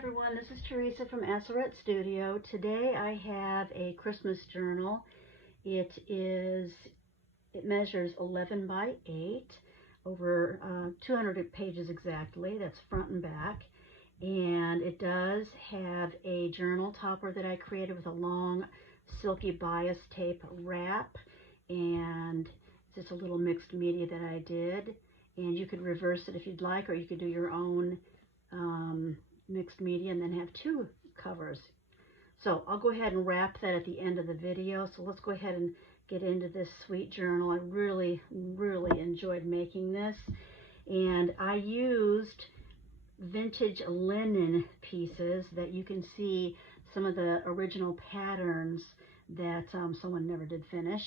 everyone, this is Teresa from Aseret Studio. Today I have a Christmas journal. It measures 11 by 8, over 200 pages exactly. That's front and back. And it does have a journal topper that I created with a long silky bias tape wrap, and it's just a little mixed media that I did. And you could reverse it if you'd like, or you could do your own mixed media and then have two covers. So I'll go ahead and wrap that at the end of the video. So let's go ahead and get into this sweet journal. I really enjoyed making this, and I used vintage linen pieces that you can see some of the original patterns that someone never did finish,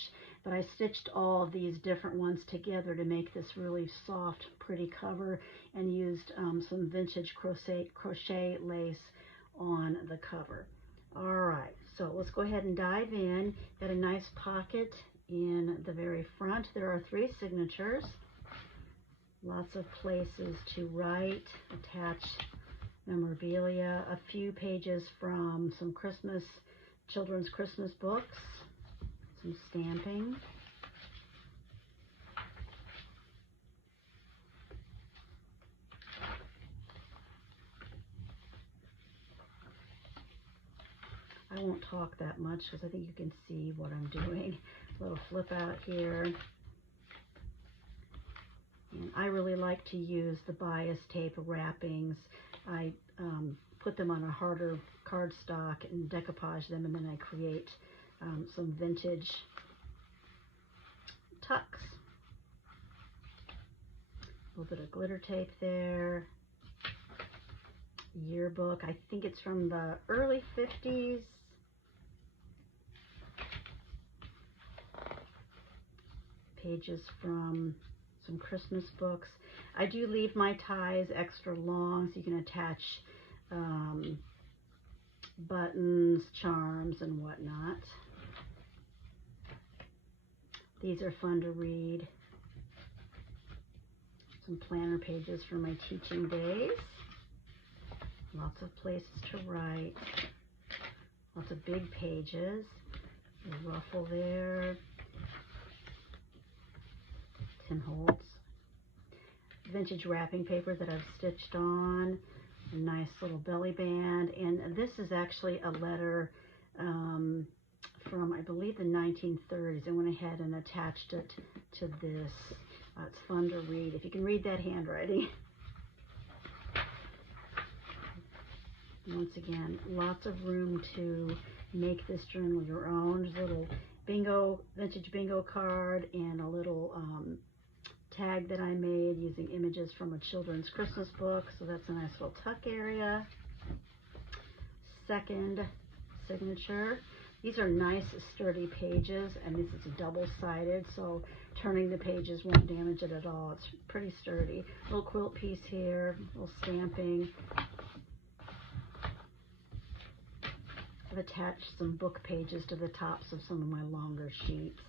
but I stitched all of these different ones together to make this really soft, pretty cover, and used some vintage crochet lace on the cover. All right, so let's go ahead and dive in. Got a nice pocket in the very front. There are 3 signatures. Lots of places to write, attach memorabilia, a few pages from some children's Christmas books, some stamping. I won't talk that much because I think you can see what I'm doing. A little flip out here. And I really like to use the bias tape wrappings. I put them on a harder cardstock and decoupage them, and then I create some vintage tucks. A little bit of glitter tape there. Yearbook, I think it's from the early 50s. Pages from some Christmas books. I do leave my ties extra long so you can attach buttons, charms, and whatnot. These are fun to read. Some planner pages for my teaching days. Lots of places to write. Lots of big pages. A ruffle there. Tin holes. Vintage wrapping paper that I've stitched on. A nice little belly band. And this is actually a letter from, I believe, the 1930s. I went ahead and attached it to this. It's fun to read, if you can read that handwriting. Once again, lots of room to make this journal your own. There's a little vintage bingo card and a little tag that I made using images from a children's Christmas book. So that's a nice little tuck area. Second signature. These are nice sturdy pages, and this is double-sided, so turning the pages won't damage it at all. It's pretty sturdy. Little quilt piece here, little stamping. I've attached some book pages to the tops of some of my longer sheets.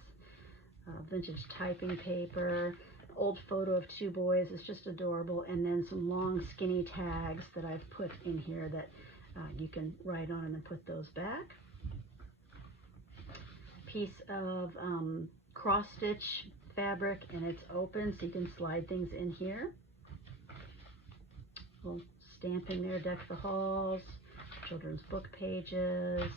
Vintage typing paper. Old photo of 2 boys. It's just adorable. And then some long skinny tags that I've put in here that you can write on and then put those back. Piece of cross stitch fabric, and it's open so you can slide things in here. Little stamping there, deck the halls, children's book pages.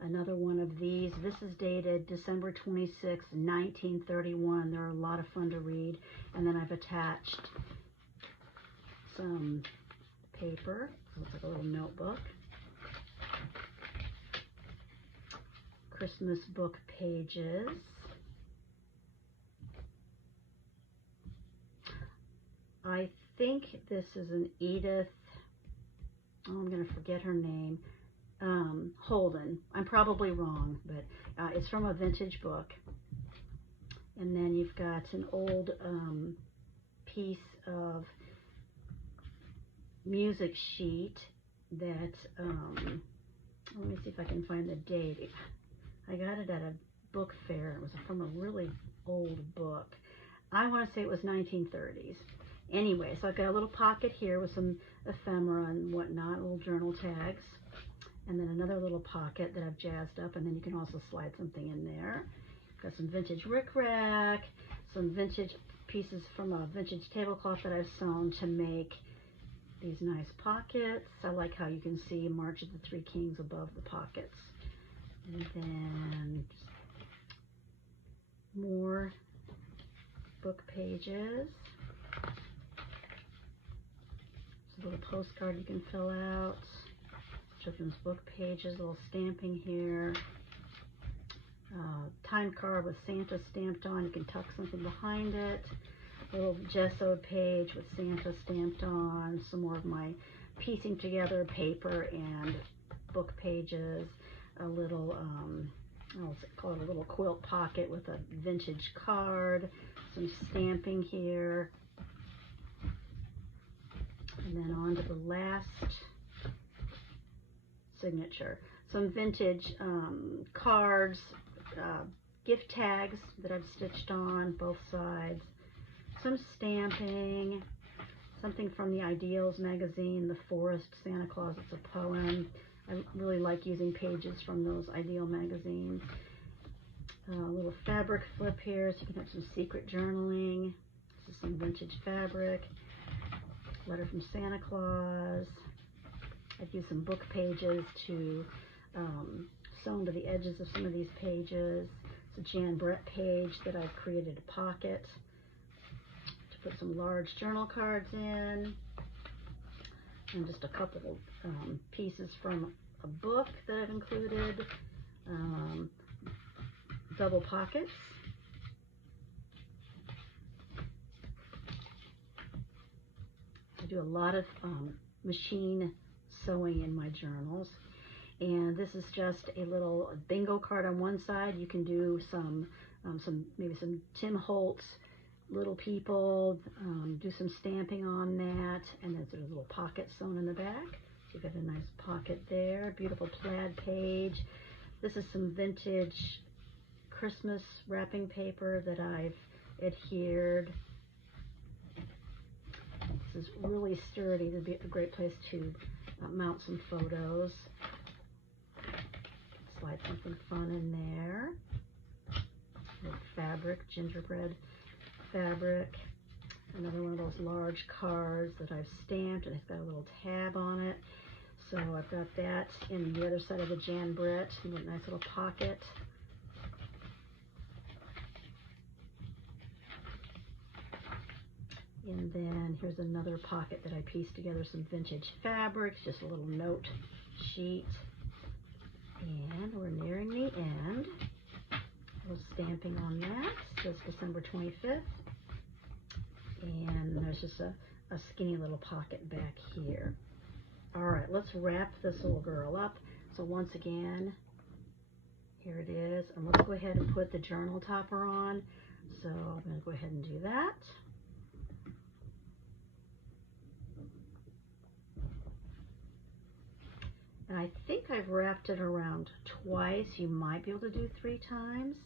Another one of these. This is dated December 26, 1931. They're a lot of fun to read. And then I've attached some paper. Looks like a little notebook. Christmas book pages. I think this is an Edith, I'm going to forget her name, Holden. I'm probably wrong, but it's from a vintage book. And then you've got an old piece of music sheet that, let me see if I can find the date. I got it at a book fair. It was from a really old book. I want to say it was 1930s. Anyway, so I've got a little pocket here with some ephemera and whatnot, little journal tags. And then another little pocket that I've jazzed up, and then you can also slide something in there. Got some vintage rickrack, some vintage pieces from a vintage tablecloth that I've sewn to make these nice pockets. I like how you can see March of the Three Kings above the pockets. And then more book pages. It's a little postcard you can fill out. Children's book pages, a little stamping here. Time card with Santa stamped on. You can tuck something behind it. A little gessoed page with Santa stamped on. Some more of my piecing together paper and book pages. A little, I'll call it a little quilt pocket with a vintage card. Some stamping here. And then on to the last signature. Some vintage cards, gift tags that I've stitched on both sides, some stamping, something from the Ideals magazine, The Forest Santa Claus, it's a poem. I really like using pages from those Ideal magazines. A little fabric flip here so you can have some secret journaling. This is some vintage fabric. Letter from Santa Claus. I've used some book pages to sewn to the edges of some of these pages. It's a Jan Brett page that I've created a pocket to put some large journal cards in, and just a couple of pieces from a book that I've included. Double pockets. I do a lot of machine sewing in my journals, and this is just a little bingo card on one side. You can do some maybe some Tim Holtz little people, do some stamping on that, and then there's a little pocket sewn in the back. So you've got a nice pocket there. Beautiful plaid page. This is some vintage Christmas wrapping paper that I've adhered. This is really sturdy. It'd be a great place to mount some photos. Slide something fun in there. With fabric, gingerbread fabric. Another one of those large cards that I've stamped, and it's got a little tab on it. So I've got that in the other side of the Jan Brett. A nice little pocket. And then here's another pocket that I pieced together some vintage fabrics, just a little note sheet. And we're nearing the end. A little stamping on that. It says December 25th. And there's just a skinny little pocket back here. All right, let's wrap this little girl up. So once again, here it is. And let's go ahead and put the journal topper on. So I'm going to go ahead and do that. And I think I've wrapped it around twice. You might be able to do 3 times.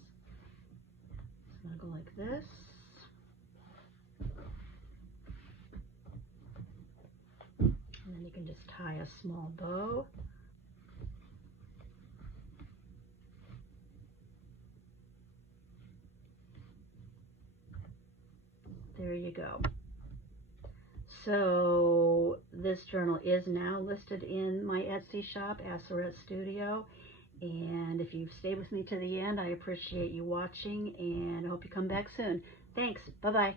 So I'm going to go like this. And then you can just tie a small bow. There you go. So this journal is now listed in my Etsy shop, Aseret Studio. And if you've stayed with me to the end, I appreciate you watching, and I hope you come back soon. Thanks. Bye-bye.